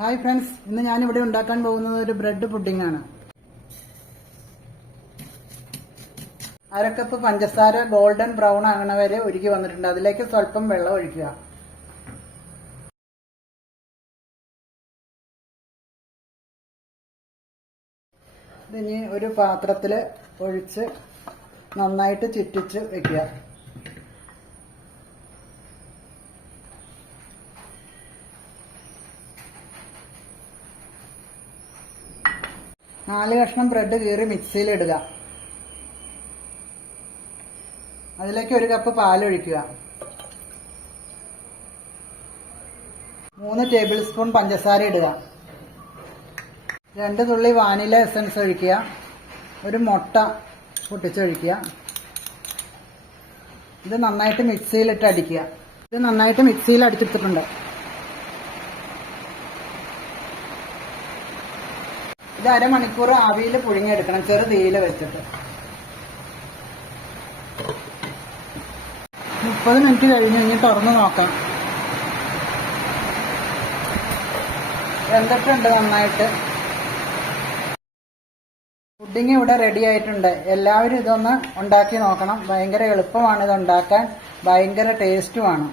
Hi friends, ഇന്ന് ഞാനിവിടെ ഉണ്ടാക്കാൻ പോകുന്നത് ഒരു ബ്രെഡ് പുഡിംഗ് ആണ്. അരക്കപ്പ് പഞ്ചസാര ഗോൾഡൻ ബ്രൗൺ ആകണ വരെ ഉരുക്കി വന്നിട്ടുണ്ട്. അതിലേക്ക് സ്വല്പം വെള്ളം ഒഴിക്കുക. ഇതിനി ഒരു പാത്രത്തിൽ ഒഴിച്ച് നന്നായിട്ട് ചുറ്റിച്ച് വെക്കുക. നാല് കഷ്ണം ബ്രെഡ് കീറി മിക്സിയിൽ ഇടുക. അതിലേക്ക് ഒരു കപ്പ് പാലൊഴിക്കുക. 3 ടേബിൾ സ്പൂൺ പഞ്ചസാര ഇടുക. 2 തുള്ളി വാനില എസൻസ് ഒഴിക്കുക. ഒരു മുട്ട പൊട്ടിച്ചൊഴിക്കുക. ഇത് നന്നായിട്ട് മിക്സിയിലിട്ട് അടിക്കുക. ഇത് നന്നായിട്ട് മിക്സിയിൽ അടിച്ചെടുത്തിട്ടുണ്ട്. ഇത് അരമണിക്കൂർ ആവിയിൽ പുഴുങ്ങിയെടുക്കണം, ചെറു തീയിൽ വെച്ചിട്ട്. 30 മിനിറ്റ് കഴിഞ്ഞ് ഇനി തുറന്ന് നോക്കാം. വെന്തിട്ടുണ്ട് നന്നായിട്ട്. പുഡിംഗ് ഇവിടെ റെഡി ആയിട്ടുണ്ട്. എല്ലാവരും ഇതൊന്ന് ഉണ്ടാക്കി നോക്കണം. ഭയങ്കര എളുപ്പമാണ് ഇത് ഉണ്ടാക്കാൻ, ഭയങ്കര ടേസ്റ്റുമാണ്.